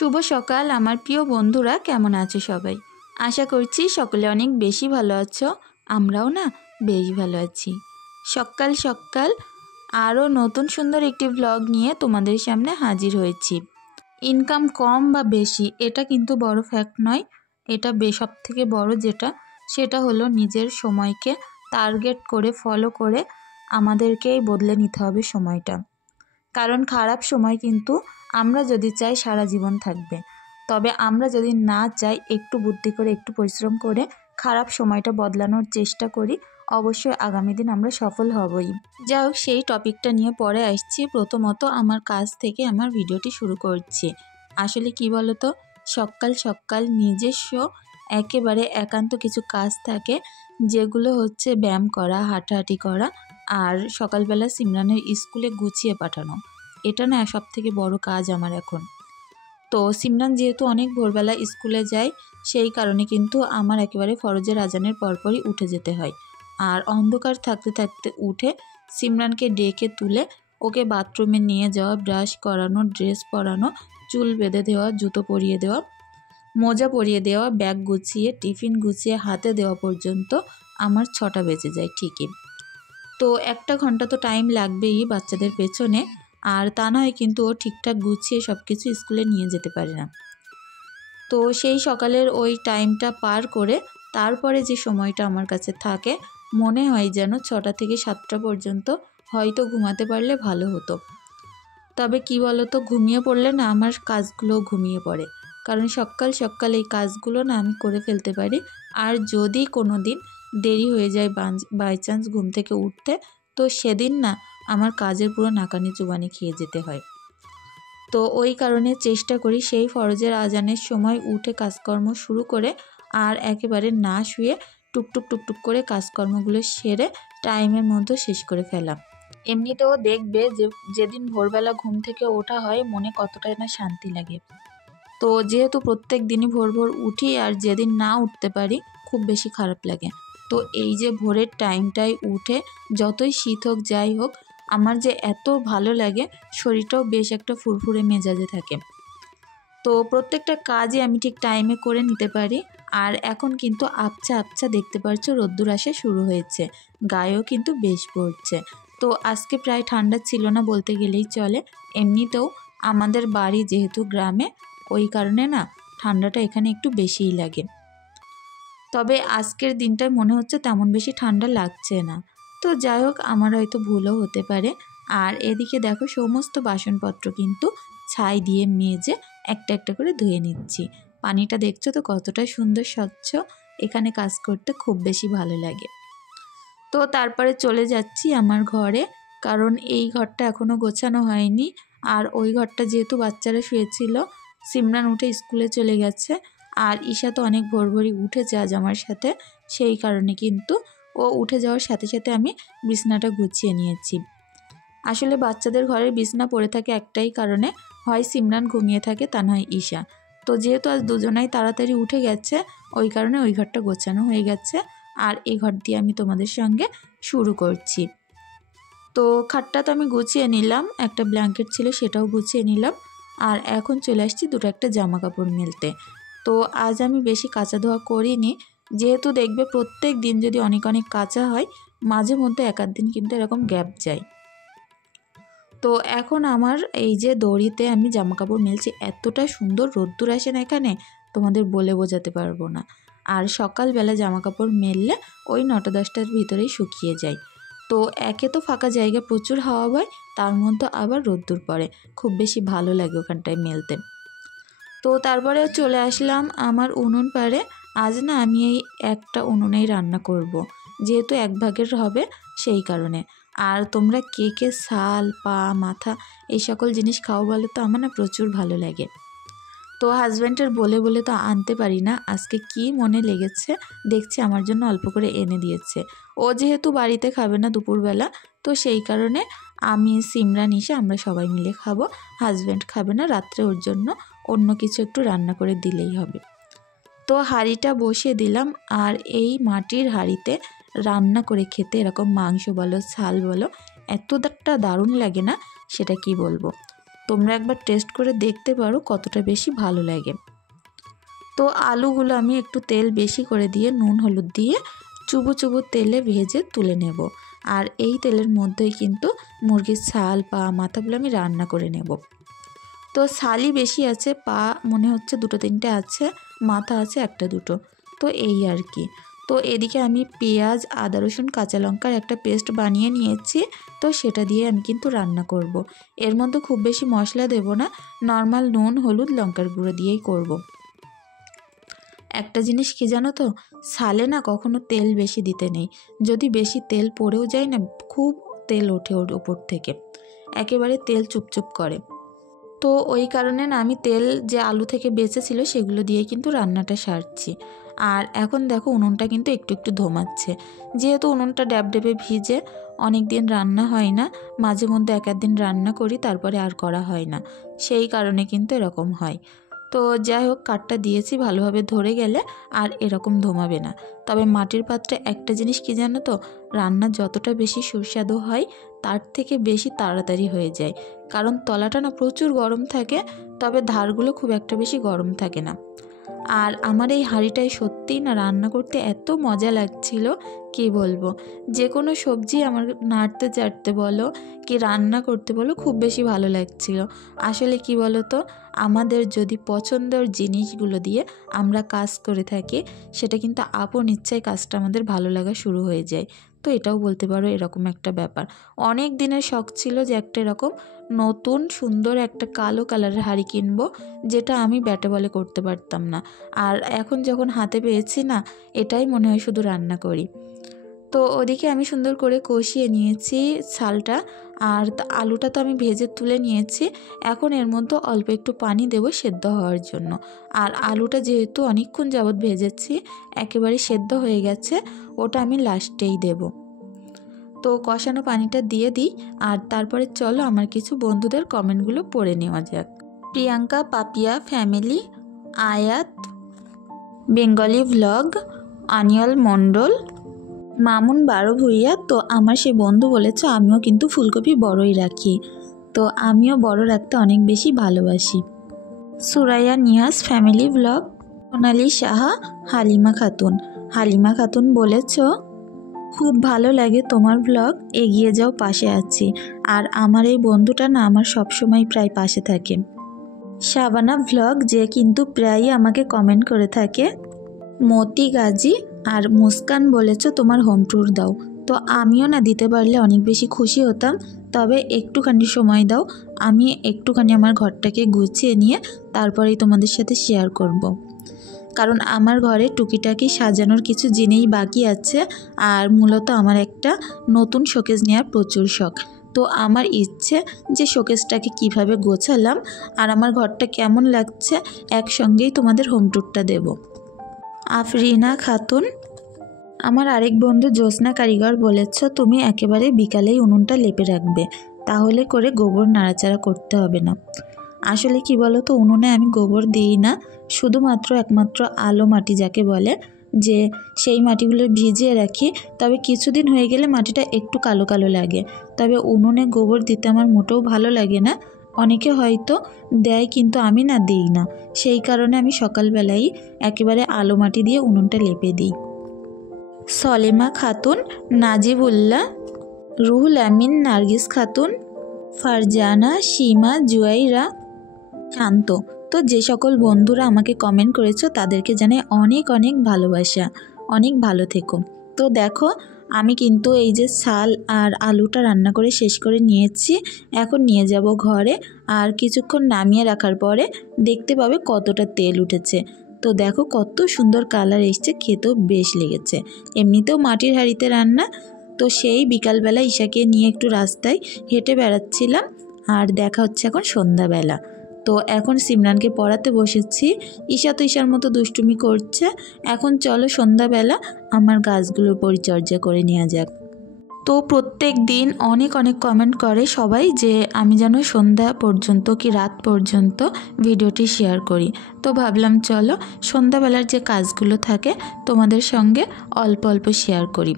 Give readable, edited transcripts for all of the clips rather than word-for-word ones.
শুভ সকাল আমার প্রিয় বন্ধুরা, কেমন আছো সবাই? আশা করছি সকলে অনেক বেশি ভালো আছো। আমরাও না বেশ ভালো আছি। সকাল সকাল আরও নতুন সুন্দর একটি ব্লগ নিয়ে তোমাদের সামনে হাজির হয়েছি। ইনকাম কম বা বেশি এটা কিন্তু বড় ফ্যাক্ট নয়। এটা সব থেকে বড় সেটা হলো নিজের সময়কে টার্গেট করে ফলো করে আমাদেরকেই বদলে নিতে হবে সময়টা। কারণ খারাপ সময় কিন্তু আমরা যদি চাই সারা জীবন থাকবে, তবে আমরা যদি না চাই একটু বুদ্ধি করে একটু পরিশ্রম করে খারাপ সময়টা বদলানোর চেষ্টা করি, অবশ্যই আগামী দিন আমরা সফল হবই। যাই হোক, সেই টপিকটা নিয়ে পরে আসছি। প্রথমত আমার কাজ থেকে আমার ভিডিওটি শুরু করছি। আসলে কি বলতো, সকাল সকাল নিজস্ব একেবারে একান্ত কিছু কাজ থাকে, যেগুলো হচ্ছে ব্যায়াম করা, হাঁটাহাঁটি করা আর সকালবেলা সিমরানের স্কুলে গুছিয়ে পাঠানো। এটা না সব থেকে বড় কাজ আমার এখন। তো সিমরান যেহেতু অনেক ভোরবেলা স্কুলে যায়, সেই কারণে কিন্তু আমার একেবারে ফরজের আজানের পরপরই উঠে যেতে হয়। আর অন্ধকার থাকতে থাকতে উঠে সিমরানকে ডেকে তুলে ওকে বাথরুমে নিয়ে যাওয়া, ব্রাশ করানো, ড্রেস পরানো, চুল বেঁধে দেওয়া, জুতো পরিয়ে দেওয়া, মোজা পরিয়ে দেওয়া, ব্যাগ গুছিয়ে টিফিন গুছিয়ে হাতে দেওয়া পর্যন্ত আমার 6টা বেজে যায় ঠিকই। তো 1 ঘন্টা তো টাইম লাগবেই বাচ্চাদের পেছনে, আর তা নয় কিন্তু ও ঠিকঠাক গুছিয়ে সব কিছু স্কুলে নিয়ে যেতে পারে না। তো সেই সকালের ওই টাইমটা পার করে তারপরে যে সময়টা আমার কাছে থাকে, মনে হয় যেন 6টা থেকে 7টা পর্যন্ত হয়তো ঘুমাতে পারলে ভালো হতো। তবে কি বলতো, ঘুমিয়ে পড়লে না আমার কাজগুলো ঘুমিয়ে পড়ে। কারণ সকাল সকাল এই কাজগুলো না আমি করে ফেলতে পারি। আর যদি কোনো দিন দেরি হয়ে যায় বাই চান্স ঘুম থেকে উঠতে, তো সেদিন না আমার কাজের পুরো নাকানি চুবানি খেয়ে যেতে হয়। তো ওই কারণে চেষ্টা করি সেই ফরজের আজানের সময় উঠে কাজকর্ম শুরু করে আর একেবারে না শুয়ে টুকটুক টুকটুক করে কাজকর্মগুলো সেরে টাইমের মধ্যে শেষ করে ফেলা। এমনিতেও দেখবে যেদিন ভোরবেলা ঘুম থেকে ওঠা হয়, মনে কতটাই না শান্তি লাগে। তো যেহেতু প্রত্যেক দিনই ভোর ভোর উঠি, আর যেদিন না উঠতে পারি খুব বেশি খারাপ লাগে। তো এই যে ভোরের টাইমটায় উঠে যতই শীত হোক যাই হোক, আমার যে এত ভালো লাগে, শরীরটাও বেশ একটা ফুরফুরে মেজাজে থাকে। তো প্রত্যেকটা কাজই আমি ঠিক টাইমে করে নিতে পারি। আর এখন কিন্তু আবছা আবছা দেখতে পাচ্ছ রোদ্দুর আসা শুরু হয়েছে, গায়েও কিন্তু বেশ পড়ছে। তো আজকে প্রায় ঠান্ডা ছিল না বলতে গেলেই চলে। এমনিতেও আমাদের বাড়ি যেহেতু গ্রামে, ওই কারণে না ঠান্ডাটা এখানে একটু বেশিই লাগে। তবে আজকের দিনটায় মনে হচ্ছে তেমন বেশি ঠান্ডা লাগছে না। তো যাই হোক, আমার হয়তো ভুলও হতে পারে। আর এদিকে দেখো সমস্ত বাসনপত্র কিন্তু ছাই দিয়ে মেজে একটা একটা করে ধুয়ে নিচ্ছি। পানিটা দেখছো তো কতটা সুন্দর স্বচ্ছ, এখানে কাজ করতে খুব বেশি ভালো লাগে। তো তারপরে চলে যাচ্ছি আমার ঘরে, কারণ এই ঘরটা এখনও গোছানো হয়নি। আর ওই ঘরটা যেহেতু বাচ্চারা শুয়েছিল, সিমরান উঠে স্কুলে চলে গেছে, আর ঈশা তো অনেক ভোর ভোরই উঠেছে আজ আমার সাথে, সেই কারণে কিন্তু ও উঠে যাওয়ার সাথে সাথে আমি বিছনাটা গুছিয়ে নিয়েছি। আসলে বাচ্চাদের ঘরের বিছনা পড়ে থাকে একটাই কারণে, হয় সিমরান ঘুমিয়ে থাকে, তা নয় ঈশা। তো যেহেতু আজ দুজনাই তাড়াতাড়ি উঠে গেছে, ওই কারণে ওই ঘরটা গোছানো হয়ে গেছে। আর এই ঘর দিয়ে আমি তোমাদের সঙ্গে শুরু করছি। তো খাটটা তো আমি গুছিয়ে নিলাম, একটা ব্ল্যাঙ্কেট ছিল সেটাও গুছিয়ে নিলাম। আর এখন চলে আসছি একটা জামা কাপড় মেলতে। তো আজ আমি বেশি কাচা ধোয়া করিনি, যেহেতু দেখবে প্রত্যেক দিন যদি অনেক অনেক কাচা হয়, মাঝে মধ্যে 1-8 দিন কিন্তু এরকম গ্যাপ যায়। তো এখন আমার এই যে দড়িতে আমি জামা কাপড় মেলছি, এতটা সুন্দর রোদ্দুর আসে না এখানে, তোমাদের বলে বোঝাতে পারবো না। আর সকালবেলা জামা কাপড় মেললে ওই 9টা-10টার ভিতরেই শুকিয়ে যায়। তো একে তো ফাঁকা জায়গা প্রচুর হাওয়া বয়, তার মধ্যে আবার রোদ্দুর পড়ে, খুব বেশি ভালো লাগে ওখানটায় মেলতে। তো তারপরে চলে আসলাম আমার উনুন পাড়ে। আজ না আমি এই একটা উনুনেই রান্না করব, যেহেতু 1 ভাগের হবে সেই কারণে। আর তোমরা কে কে শাল, পা, মাথা এই সকল জিনিস খাও বলো তো? আমার না প্রচুর ভালো লাগে। তো হাজব্যান্ডের বলে বলে তো আনতে পারি না, আজকে কি মনে লেগেছে দেখছি আমার জন্য অল্প করে এনে দিয়েছে। ও যেহেতু বাড়িতে খাবে না দুপুরবেলা, তো সেই কারণে আমি, সিমরান, ঈশা আমরা সবাই মিলে খাবো। হাজব্যান্ড খাবে না, রাত্রে ওর জন্য অন্য কিছু একটু রান্না করে দিলেই হবে। তো হাঁড়িটা বসিয়ে দিলাম, আর এই মাটির হাঁড়িতে রান্না করে খেতে এরকম মাংস বলো, ছাল বলো, এতটা দারুণ লাগে না, সেটা কি বলবো। তোমরা একবার টেস্ট করে দেখতে পারো কতটা বেশি ভালো লাগে। তো আলুগুলো আমি একটু তেল বেশি করে দিয়ে নুন হলুদ দিয়ে চুবো চুবো তেলে ভেজে তুলে নেব। আর এই তেলের মধ্যেই কিন্তু মুরগির ছাল পা মাথাগুলো আমি রান্না করে নেব। তো ছালই বেশি আছে, পা মনে হচ্ছে দুটো তিনটে আছে, মাথা আছে একটা দুটো, তো এই আর কি। তো এদিকে আমি পেঁয়াজ আদা রসুন কাঁচা লঙ্কার একটা পেস্ট বানিয়ে নিয়েছি, তো সেটা দিয়ে আমি কিন্তু রান্না করব। এর মধ্যে খুব বেশি মশলা দেব না, নর্মাল নুন হলুদ লঙ্কার গুঁড়ো দিয়েই করব। একটা জিনিস কি জানো তো, ছালে না কখনো তেল বেশি দিতে নেই, যদি বেশি তেল পড়েও যায় না খুব তেল ওঠে ওর উপর থেকে, একেবারে তেল চুপচুপ করে। তো ওই কারণে না আমি তেল যে আলু থেকে বেঁচেছিল সেগুলো দিয়ে কিন্তু রান্নাটা সারছি। আর এখন দেখো উনুনটা কিন্তু একটু একটু ধোমাচ্ছে, যেহেতু উনুনটা ড্যাবড্যাবে ভিজে, অনেক দিন রান্না হয় না, মাঝে মধ্যে এক দিন রান্না করি তারপরে আর করা হয় না, সেই কারণে কিন্তু এরকম হয়। তো যাই হোক, কাঠটা দিয়েছি, ভালোভাবে ধরে গেলে আর এরকম ধোমাবে না। তবে মাটির পাত্রে একটা জিনিস কি জানো তো, রান্না যতটা বেশি সুস্বাদু হয় তার থেকে বেশি তাড়াতাড়ি হয়ে যায়, কারণ তলাটা না প্রচুর গরম থাকে, তবে ধারগুলো খুব একটা বেশি গরম থাকে না। আর আমার এই হাঁড়িটায় সত্যিই না রান্না করতে এত মজা লাগছিল, কি বলবো। যে কোনো সবজি আমার নাড়তে চাড়তে বলো কি রান্না করতে বলো খুব বেশি ভালো লাগছিল। আসলে কি বলো তো, আমাদের যদি পছন্দের জিনিসগুলো দিয়ে আমরা কাজ করে থাকি, সেটা কিন্তু আপন ইচ্ছায় কাজটা আমাদের ভালো লাগা শুরু হয়ে যায়। তো এটাও বলতে পারো এরকম একটা ব্যাপার। অনেক দিনের শখ ছিল যে একটা এরকম নতুন সুন্দর একটা কালো কালারের হাঁড়ি কিনবো, যেটা আমি ব্যাটে বলে করতে পারতাম না। আর এখন যখন হাতে পেয়েছি না, এটাই মনে হয় শুধু রান্না করি। তো ওদিকে আমি সুন্দর করে কষিয়ে নিয়েছি ছালটা, আর আলুটা তো আমি ভেজে তুলে নিয়েছি। এখন এর মধ্যে অল্প একটু পানি দেব সেদ্ধ হওয়ার জন্য। আর আলুটা যেহেতু অনেকক্ষণ যাবৎ ভেজেছি, একেবারে সেদ্ধ হয়ে গেছে, ওটা আমি লাস্টেই দেব। তো কষানো পানিটা দিয়ে দিই, আর তারপরে চলো আমার কিছু বন্ধুদের কমেন্টগুলো পড়ে নেওয়া যাক। প্রিয়াঙ্কা পাপিয়া ফ্যামিলি, আয়াত বেঙ্গলি ভ্লগ, আনিয়াল মণ্ডল, মামুন 12 ভুইয়া। তো আমার সে বন্ধু বলেছে আমিও কিন্তু ফুলকপি বড়ই রাখি, তো আমিও বড় রাখতে অনেক বেশি ভালোবাসি। সুরাইয়া নিয়াস ফ্যামিলি ভ্লগ, সোনালি সাহা, হালিমা খাতুন। হালিমা খাতুন বলেছ খুব ভালো লাগে তোমার ভ্লগ, এগিয়ে যাও, পাশে আছি। আর আমার এই বন্ধুটা না আমার সবসময় প্রায় পাশে থাকে। শাবানা ভ্লগ, যে কিন্তু প্রায়ই আমাকে কমেন্ট করে থাকে। মতি গাজী আর মুস্কান বলেছ তোমার হোম ট্যুর দাও, তো আমিও না দিতে পারলে অনেক বেশি খুশি হতাম, তবে একটুখানি সময় দাও, আমি একটুখানি আমার ঘরটাকে গুছিয়ে নিয়ে তারপরেই তোমাদের সাথে শেয়ার করব। কারণ আমার ঘরে টুকিটাকি সাজানোর কিছু জিনিস বাকি আছে, আর মূলত আমার একটা নতুন শোকেস নেওয়ার প্রচুর শখ। তো আমার ইচ্ছে যে শোকেসটাকে কিভাবে গোছালাম আর আমার ঘরটা কেমন লাগছে একসঙ্গেই তোমাদের হোম ট্যুরটা দেব। আফরিনা খাতুন, আমার আরেক বন্ধু জ্যোৎস্না কারিগর বলেছ তুমি একেবারে বিকালেই উনুনটা লেপে রাখবে, তাহলে করে গোবর নাড়াচাড়া করতে হবে না। আসলে কি বলো তো, উনুনে আমি গোবর দিই না, শুধুমাত্র একমাত্র আলো মাটি যাকে বলে, যে সেই মাটিগুলো ভিজিয়ে রাখি, তবে কিছুদিন হয়ে গেলে মাটিটা একটু কালো কালো লাগে। তবে উনুনে গোবর দিতে আমার মোটেও ভালো লাগে না, অনেকে হয়তো দেয় কিন্তু আমি না দিই না, সেই কারণে আমি সকালবেলাই একেবারে আলো মাটি দিয়ে উনুনটা লেপে দিই। সলেমা খাতুন, নাজিবুল্লাহ, রুহুল আমিন, নার্গিস খাতুন, ফারজানা, সীমা, জুয়াইরা, শান্ত। তো যে সকল বন্ধুরা আমাকে কমেন্ট করেছো তাদেরকে জানাই অনেক অনেক ভালোবাসা, অনেক ভালো থেকো। তো দেখো আমি কিন্তু এই যে ছাল আর আলুটা রান্না করে শেষ করে নিয়েছি, এখন নিয়ে যাব ঘরে, আর কিছুক্ষণ নামিয়ে রাখার পরে দেখতে পাবে কতটা তেল উঠেছে। তো দেখো কত সুন্দর কালার এসছে, খেতেও বেশ লেগেছে। এমনিতেও মাটির হাঁড়িতে রান্না, তো সেই বিকালবেলা ঈশাকে নিয়ে একটু রাস্তায় হেঁটে বেড়াচ্ছিলাম, আর দেখা হচ্ছে এখন সন্ধ্যাবেলা। তো এখন সিমরানকে পড়াতে বসেছি, ঈশা তো ঈশার মতো দুষ্টুমি করছে। এখন চলো সন্ধ্যাবেলা আমার গাছগুলোর পরিচর্যা করে নেওয়া যাক। তো প্রত্যেক দিন অনেক অনেক কমেন্ট করে সবাই যে আমি যেন সন্ধ্যা পর্যন্ত কি রাত পর্যন্ত ভিডিওটি শেয়ার করি। তো ভাবলাম চলো সন্ধ্যাবেলার যে কাজগুলো থাকে তোমাদের সঙ্গে অল্প অল্প শেয়ার করি।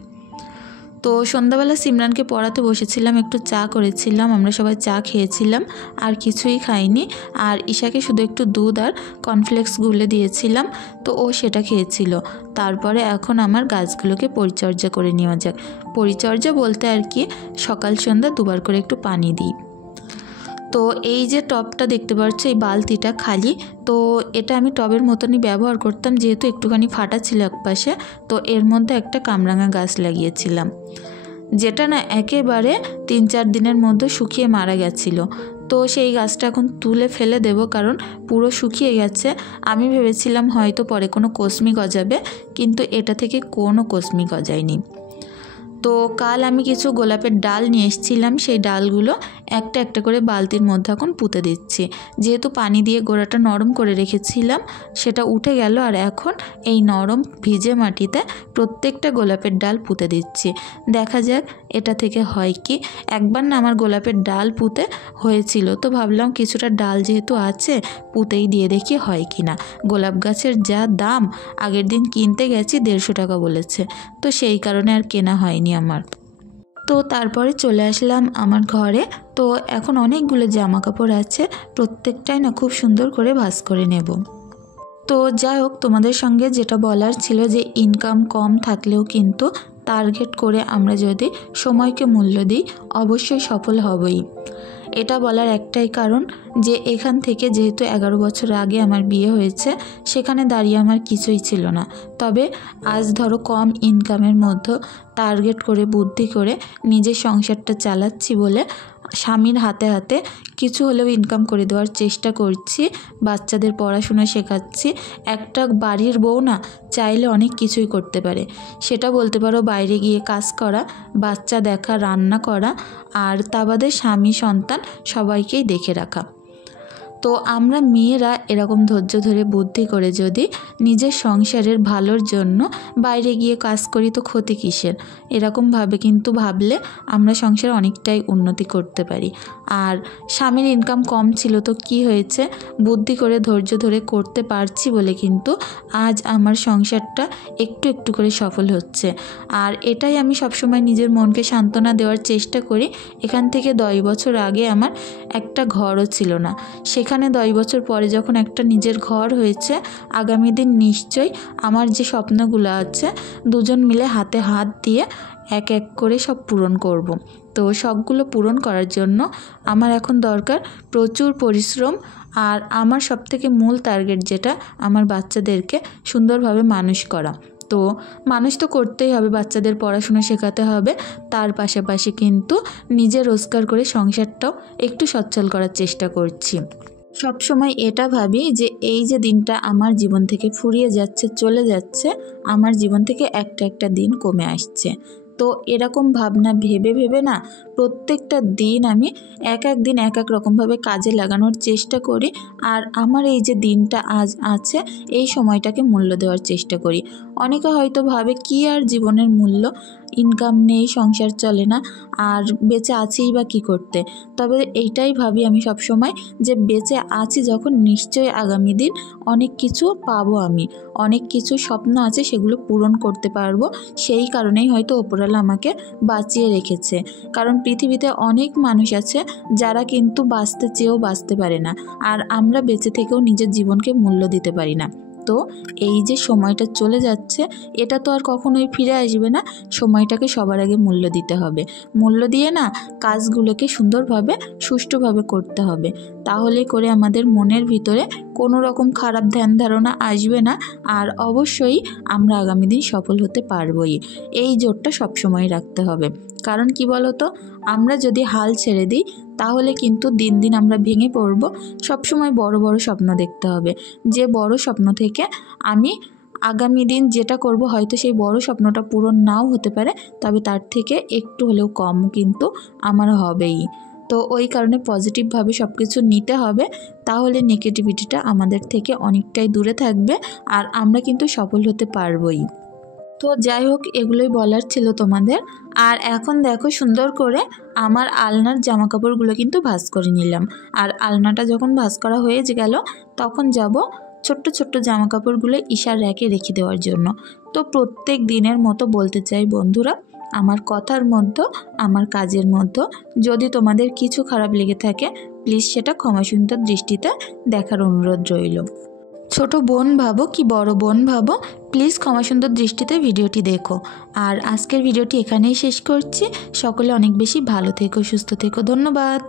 তো সন্ধ্যাবেলা সিমরানকে পড়াতে বসেছিলাম, একটু চা করেছিলাম, আমরা সবাই চা খেয়েছিলাম, আর কিছুই খাইনি। আর ঈশাকে শুধু একটু দুধ আর কর্নফ্লেক্স গুলে দিয়েছিলাম, তো ও সেটা খেয়েছিল। তারপরে এখন আমার গাছগুলোকে পরিচর্যা করে নেওয়া যাক। পরিচর্যা বলতে আর কি, সকাল সন্ধ্যা দুবার করে একটু পানি দিই। তো এই যে টবটা দেখতে পাচ্ছ, এই বালতিটা খালি, তো এটা আমি টবের মতনই ব্যবহার করতাম, যেহেতু একটুখানি ফাটা ছিল একপাশে। তো এর মধ্যে একটা কামরাঙা গাছ লাগিয়েছিলাম, যেটা না একেবারে 3-4 দিনের মধ্যে শুকিয়ে মারা গেছিলো। তো সেই গাছটা এখন তুলে ফেলে দেব, কারণ পুরো শুকিয়ে গেছে। আমি ভেবেছিলাম হয়তো পরে কোনো কসমি গজাবে, কিন্তু এটা থেকে কোনো কসমি গজায়নি। তো কাল আমি কিছু গোলাপের ডাল নিয়ে এসেছিলাম, সেই ডালগুলো একটা একটা করে বালতির মধ্যে এখন পুঁতে দিচ্ছি। যেহেতু পানি দিয়ে গোড়াটা নরম করে রেখেছিলাম, সেটা উঠে গেল, আর এখন এই নরম ভিজে মাটিতে প্রত্যেকটা গোলাপের ডাল পুঁতে দিচ্ছি। দেখা যাক এটা থেকে হয় কি। একবার না আমার গোলাপের ডাল পুঁতে হয়েছিল, তো ভাবলাম কিছুটা ডাল যেহেতু আছে পুঁতেই দিয়ে দেখি হয় কি না। গোলাপ গাছের যা দাম, আগের দিন কিনতে গেছি 150 টাকা বলেছে, তো সেই কারণে আর কেনা হয়নি আমার। তো তারপরে চলে আসলাম আমার ঘরে। তো এখন অনেকগুলো জামা কাপড় আছে, প্রত্যেকটাই না খুব সুন্দর করে ভাঁজ করে নেব। তো যাই হোক, তোমাদের সঙ্গে যেটা বলার ছিল যে ইনকাম কম থাকলেও কিন্তু টার্গেট করে আমরা যদি সময়কে মূল্য দিই, অবশ্যই সফল হবই। এটা বলার একটাই কারণ যে এখান থেকে যেহেতু 11 বছর আগে আমার বিয়ে হয়েছে, সেখানে দাঁড়িয়ে আমার কিছুই ছিল না। তবে আজ ধরো কম ইনকামের মধ্যে টার্গেট করে বুদ্ধি করে নিজের সংসারটা চালাচ্ছি বলে স্বামীর হাতে হাতে কিছু হলেও ইনকাম করে দেওয়ার চেষ্টা করছি, বাচ্চাদের পড়াশোনা শেখাচ্ছি। একটা বাড়ির বউ না চাইলে অনেক কিছুই করতে পারে, সেটা বলতে পারো বাইরে গিয়ে কাজ করা, বাচ্চা দেখা, রান্না করা, আর তা বাদে স্বামী সন্তান সবাইকেই দেখে রাখা। তো আমরা মেয়েরা এরকম ধৈর্য ধরে বুদ্ধি করে যদি নিজের সংসারের ভালোর জন্য বাইরে গিয়ে কাজ করি, তো ক্ষতি কিসের? এরকমভাবে কিন্তু ভাবলে আমরা সংসারে অনেকটাই উন্নতি করতে পারি। আর স্বামীর ইনকাম কম ছিল তো কি হয়েছে, বুদ্ধি করে ধৈর্য ধরে করতে পারছি বলে কিন্তু আজ আমার সংসারটা একটু একটু করে সফল হচ্ছে। আর এটাই আমি সবসময় নিজের মনকে সান্ত্বনা দেওয়ার চেষ্টা করি। এখান থেকে 10 বছর আগে আমার একটা ঘরও ছিল না, সেখানে 10 বছর পরে যখন একটা নিজের ঘর হয়েছে, আগামী দিন নিশ্চয়ই আমার যে স্বপ্নগুলো আছে দুজন মিলে হাতে হাত দিয়ে এক এক করে সব পূরণ করব। তো সবগুলো পূরণ করার জন্য আমার এখন দরকার প্রচুর পরিশ্রম। আর আমার সবথেকে মূল টার্গেট যেটা, আমার বাচ্চাদেরকে সুন্দরভাবে মানুষ করা। তো মানুষ তো করতেই হবে, বাচ্চাদের পড়াশোনা শেখাতে হবে, তার পাশাপাশি কিন্তু নিজে রোজগার করে সংসারটাও একটু সচ্ছল করার চেষ্টা করছি। সব সময় এটা ভাবি যে এই যে দিনটা আমার জীবন থেকে ফুরিয়ে যাচ্ছে, চলে যাচ্ছে, আমার জীবন থেকে একটা একটা দিন কমে আসছে। তো এরকম ভাবনা ভেবে ভেবে না প্রত্যেকটা দিন আমি এক এক দিন এক এক রকমভাবে কাজে লাগানোর চেষ্টা করি। আর আমার এই যে দিনটা আজ আছে, এই সময়টাকে মূল্য দেওয়ার চেষ্টা করি। অনেকে হয়তো ভাবে কি আর জীবনের মূল্য, ইনকাম নেই, সংসার চলে না, আর বেঁচে আছিই বা কী করতে। তবে এইটাই ভাবি আমি সব সময় যে বেঁচে আছি যখন, নিশ্চয়ই আগামী দিন অনেক কিছু পাবো, আমি অনেক কিছু স্বপ্ন আছে সেগুলো পূরণ করতে পারবো। সেই কারণেই হয়তো ওপরওয়ালা আমাকে বাঁচিয়ে রেখেছে। কারণ পৃথিবীতে অনেক মানুষ আছে যারা কিন্তু বাঁচতে চেয়েও বাঁচতে পারে না, আর আমরা বেঁচে থেকেও নিজের জীবনকে মূল্য দিতে পারি না। তো এই যে সময়টা চলে যাচ্ছে, এটা তো আর কখনোই ফিরে আসবে না। সময়টাকে সবার আগে মূল্য দিতে হবে, মূল্য দিয়ে না কাজগুলোকে সুন্দরভাবে সুষ্ঠুভাবে করতে হবে। তাহলে করে আমাদের মনের ভিতরে কোনো রকম খারাপ ধ্যান ধারণা আসবে না, আর অবশ্যই আমরা আগামী দিন সফল হতে পারবই। এই জোরটা সবসময় রাখতে হবে। কারণ কি বলতো, আমরা যদি হাল ছেড়ে দিই তাহলে কিন্তু দিন দিন আমরা ভেঙে পড়ব। সবসময় বড় বড় স্বপ্ন দেখতে হবে, যে বড় স্বপ্ন থেকে আমি আগামী দিন যেটা করব হয়তো সেই বড় স্বপ্নটা পূরণ নাও হতে পারে, তবে তার থেকে একটু হলেও কম কিন্তু আমার হবেই। তো ওই কারণে পজিটিভভাবে সব কিছু নিতে হবে, তাহলে নেগেটিভিটিটা আমাদের থেকে অনেকটাই দূরে থাকবে, আর আমরা কিন্তু সফল হতে পারবই। তো যাই হোক, এগুলোই বলার ছিল তোমাদের। আর এখন দেখো সুন্দর করে আমার আলনার জামা কাপড়গুলো কিন্তু ভাঁজ করে নিলাম। আর আলনাটা যখন ভাঁজ করা হয়ে গেল, তখন যাব ছোট্ট ছোট্ট জামা কাপড়গুলো ঈশার র্যাকে রেখে দেওয়ার জন্য। তো প্রত্যেক দিনের মতো বলতে চাই বন্ধুরা, আমার কথার মধ্যে, আমার কাজের মধ্যে যদি তোমাদের কিছু খারাপ লেগে থাকে প্লিজ সেটা ক্ষমাসুন্দর দৃষ্টিতে দেখার অনুরোধ রইল। ছোট বোন ভাবো কি বড় বোন ভাবো, প্লিজ ক্ষমাসুন্দর দৃষ্টিতে ভিডিওটি দেখো। আর আজকের ভিডিওটি এখানেই শেষ করছি। সকলে অনেক বেশি ভালো থেকো, সুস্থ থেকো। ধন্যবাদ।